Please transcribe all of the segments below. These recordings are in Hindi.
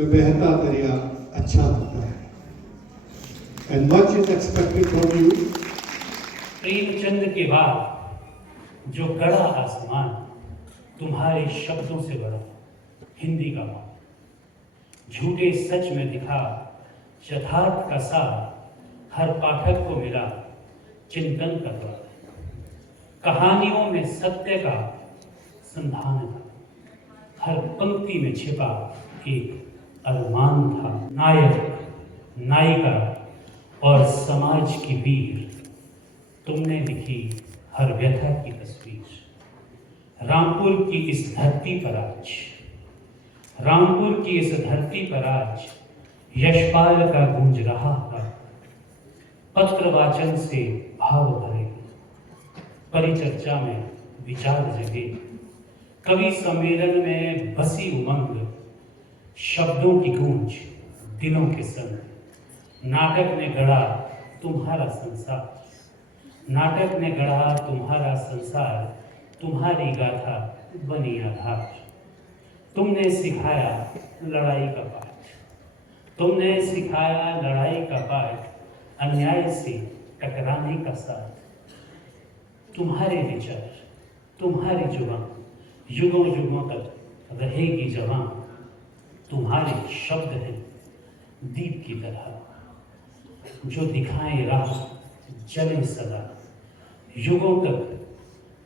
कोई बहता दरिया अच्छा होता है। And much is expected from you. Premchand के बाद जो गड़ा आसमान तुम्हारे शब्दों से बड़ा हिंदी का मान, झूठे सच में दिखा यथार्थ का सार, हर पाठक को मिला चिंतन का द्वार। कहानियों में सत्य का संधान था, हर पंक्ति में छिपा एक अरमान था। नायक, नायिका और समाज की वीर, तुमने लिखी हर व्यथा की तस्वीर। रामपुर की इस धरती पर आज, रामपुर की इस धरती पर आज यशपाल का गूंज रहा था। पत्र वाचन से भाव भरे, परिचर्चा में विचार जगे, कवि सम्मेलन में बसी उमंग, शब्दों की गूंज दिनों के संग। नाटक ने गढ़ा तुम्हारा संसार, नाटक ने गढ़ा तुम्हारा संसार, तुम्हारी गाथा बनी आधार। तुमने सिखाया लड़ाई का पाठ, तुमने सिखाया लड़ाई का पाठ, अन्याय से टकराने का साथ। तुम्हारे विचार, तुम्हारी जुबान युगों युगों तक रहेगी जवान। तुम्हारे शब्द हैं दीप की तरह, जो दिखाएं राह जले सदा। युगों तक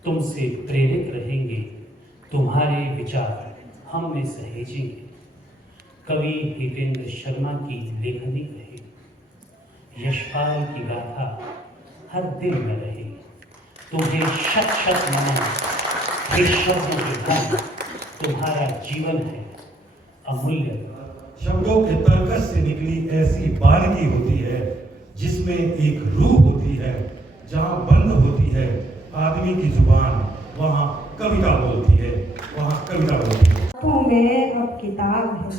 तुमसे प्रेरित रहेंगे, तुम्हारे विचार हम में सहेजेंगे। कवि हितेंद्र शर्मा की लेखनी रहेगी, यशपाल की गाथा हर दिल में रहेगी। तुम्हें शत शत नमन, हे शब्दों के धन, तुम्हारा जीवन है अमूल्य। शब्दों के तर्कस से निकली ऐसी बारीकी होती है जिसमें एक रूह होती है। जहाँ बंद होती है आदमी की जुबान, वहाँ कविता बोलती है, वहाँ कविता बोलती है। में अब किताब है,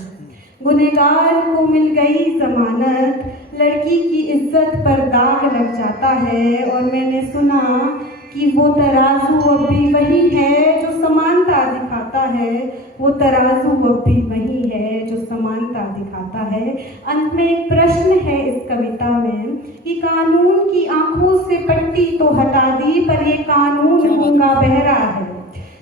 गुनहगार को मिल गई जमानत, लड़की की इज्जत पर दाग लग जाता है। और मैंने सुना कि वो तराजू अब भी वही है जो समानता दिखाता है, वो तराजू अब भी वही है जो समानता दिखाता है। अंत में एक प्रश्न है इस कविता में कि कानून की आंखों से पट्टी तो हटा दी, पर ये कानून गूंगा बहरा है।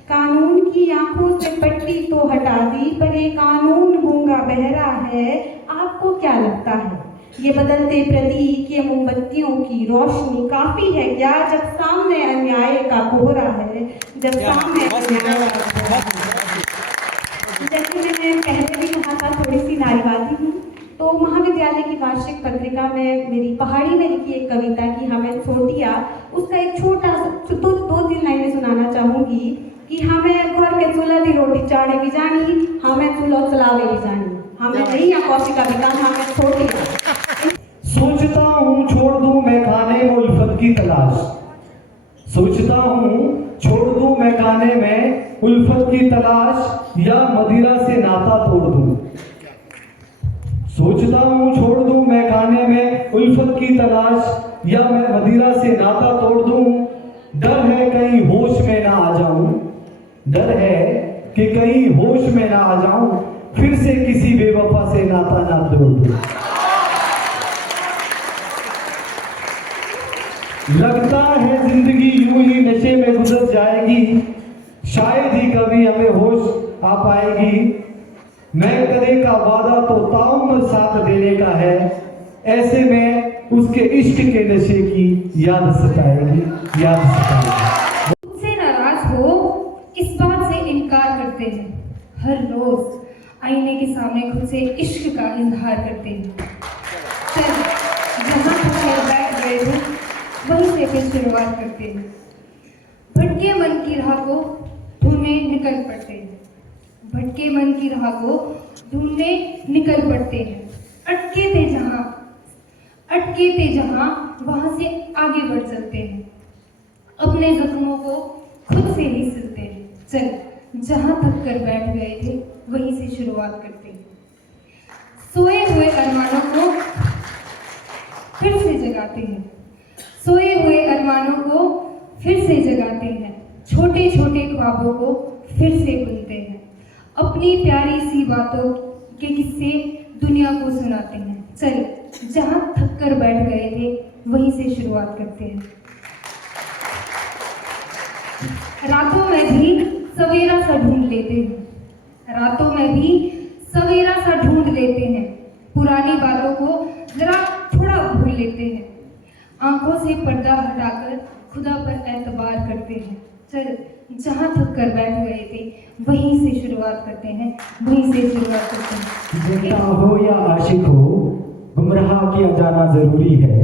कानून की आंखों से पट्टी तो हटा दी, पर ये कानून गूंगा बहरा है। आपको क्या लगता है, ये बदलते प्रतीक, ये मोमबत्तियों की रोशनी काफी है क्या, जब सामने अन्याय का कोहरा है, जब सामने अन्याय का कोहरा है। जैसे मैंने पहले भी कहा था, थोड़ी सी नारीवादी हूँ, तो महाविद्यालय की वार्षिक पत्रिका में मेरी पहाड़ी में लिखी एक कविता की हमें छोटिया, उसका एक छोटा सा दो तीन लाइनें सुनाना चाहूँगी कि हमें घर के चूल्हा दी रोटी चाड़े भी जानी, हमें चूल्हा चलावे भी जानी, हमें नहीं या कौशी कविता हमें छोटी। सोचता हूँ छोड़ दूं मैं खाने में उल्फत की तलाश, सोचता हूँ छोड़ दूं मैं खाने में उल्फत की तलाश, या मदिरा से नाता तोड़ दूं। सोचता हूँ छोड़ दूं मैं खाने में उल्फत की तलाश, या मैं मदिरा से नाता तोड़ दूं। डर है कहीं होश में ना आ जाऊं, डर है कि कहीं होश में ना आ जाऊं, फिर से किसी बेवफा से नाता ना तोड़ दूं। लगता है जिंदगी यूं ही नशे में गुजर जाएगी, शायद ही कभी हमें होश आ पाएगी। मैं करे का वादा तो ताउम्र साथ देने का है, ऐसे में उसके इश्क के नशे की याद सताएगी, याद सताएगी। मुझसे नाराज हो इस बात से इनकार करते हैं, हर रोज आईने के सामने खुद से इश्क का इजहार करते हैं। चल जहाँ तक बैठ गए हो वहीं से फिर शुरुआत करते हैं। भटके मन की राह को ढूंढने निकल पड़ते हैं, भटके मन की राह को ढूंढने निकल पड़ते हैं। अटके थे जहाँ वहाँ से आगे बढ़ चलते हैं, अपने जख्मों को खुद से ही सिलते हैं। चल जहाँ थक कर बैठ गए थे वहीं से शुरुआत करते हैं। सोए हुए अरमानों को फिर से जगाते हैं, सोए हुए अरमानों को फिर से जगाते हैं, छोटे छोटे ख्वाबों को फिर से बुनते हैं। अपनी प्यारी सी बातों के किस्से दुनिया को सुनाते हैं। चल, जहाँ थक कर बैठ गए थे वहीं से शुरुआत करते हैं। रातों में भी सवेरा सा ढूंढ लेते हैं, रातों में भी सवेरा सा ढूंढ लेते हैं, पुरानी बातों को जरा थोड़ा भूल लेते हैं, आंखों से पर्दा हटाकर खुदा पर एतबार करते हैं। चल, जहाँ थक कर बैठ गए थे वहीं से शुरुआत करते हैं, वहीं से शुरुआत करते हैं। जनता हो या आशिक हो, गुमराह किया जाना जरूरी है।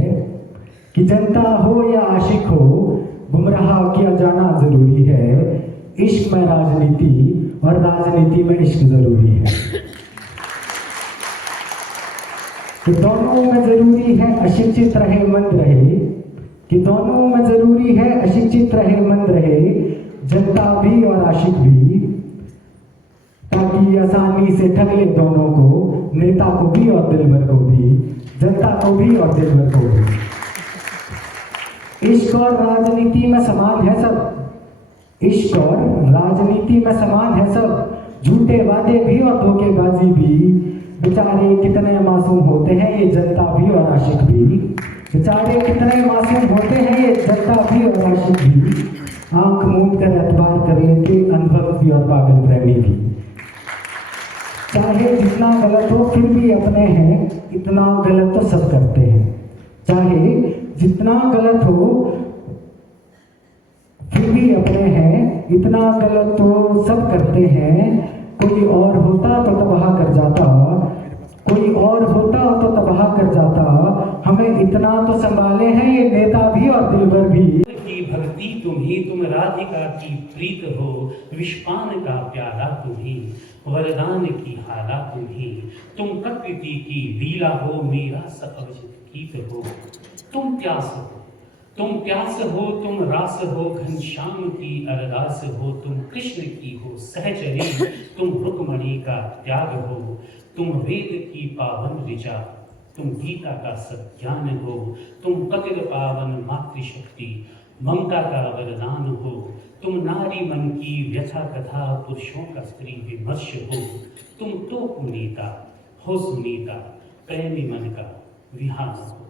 कि जनता हो या आशिक हो, गुमराह किया जाना जरूरी है। इश्क में राजनीति और राजनीति में इश्क जरूरी है। कि दोनों में जरूरी है अशिक्षित रहे मंद रहे, कि दोनों में जरूरी है अशिक्षित रहे मंद रहे, जनता भी और आशिक भी, ताकि आसानी से ठग ले दोनों को, नेता को भी और दिलबर को भी, जनता को भी और दिलबर को भी। इश्क और राजनीति में समान है सब, इश्क और राजनीति में समान है सब, झूठे वादे भी और धोखेबाजी भी। बेचारे कितने मासूम होते हैं ये जनता भी और आशिक भी, बेचारे कितने मासूम होते हैं ये जनता भी और आशिक भी। आंख मूंद कर एतबार कर लेते अनुभव भी और पागल प्रेमी भी। चाहे जितना गलत हो फिर भी अपने हैं, इतना गलत तो सब करते हैं। चाहे जितना गलत हो फिर भी अपने हैं, इतना गलत तो सब करते हैं। कोई और होता तो तबाह कर जाता, कोई और होता तो तबाह कर जाता। हमें इतना तो संभाले हैं ये नेता भी और दिलबर भी। की भक्ति तुम्ही, तुम राधिका की प्रीत हो, विश्वान का प्याला तुम्ही, वरदान की हाला तुम्ही, तुम प्रकृति की लीला हो, मेरा सअवचित गीत हो। तुम प्यास हो, तुम प्यास हो, तुम रास हो, घनश्याम की अरदास हो, तुम कृष्ण की हो सहचरी, तुम रुक्मणी का त्याग हो, तुम वेद की पावन ऋचा, तुम गीता का सज्ञान हो, तुम पतित पावन मातृशक्ति, ममता का वरदान हो, तुम नारी मन की व्यथा कथा, पुरुषों का स्त्री विमर्श हो, तुम तो पुनीता हो सुनीता, प्रेमी मन का विहार हो।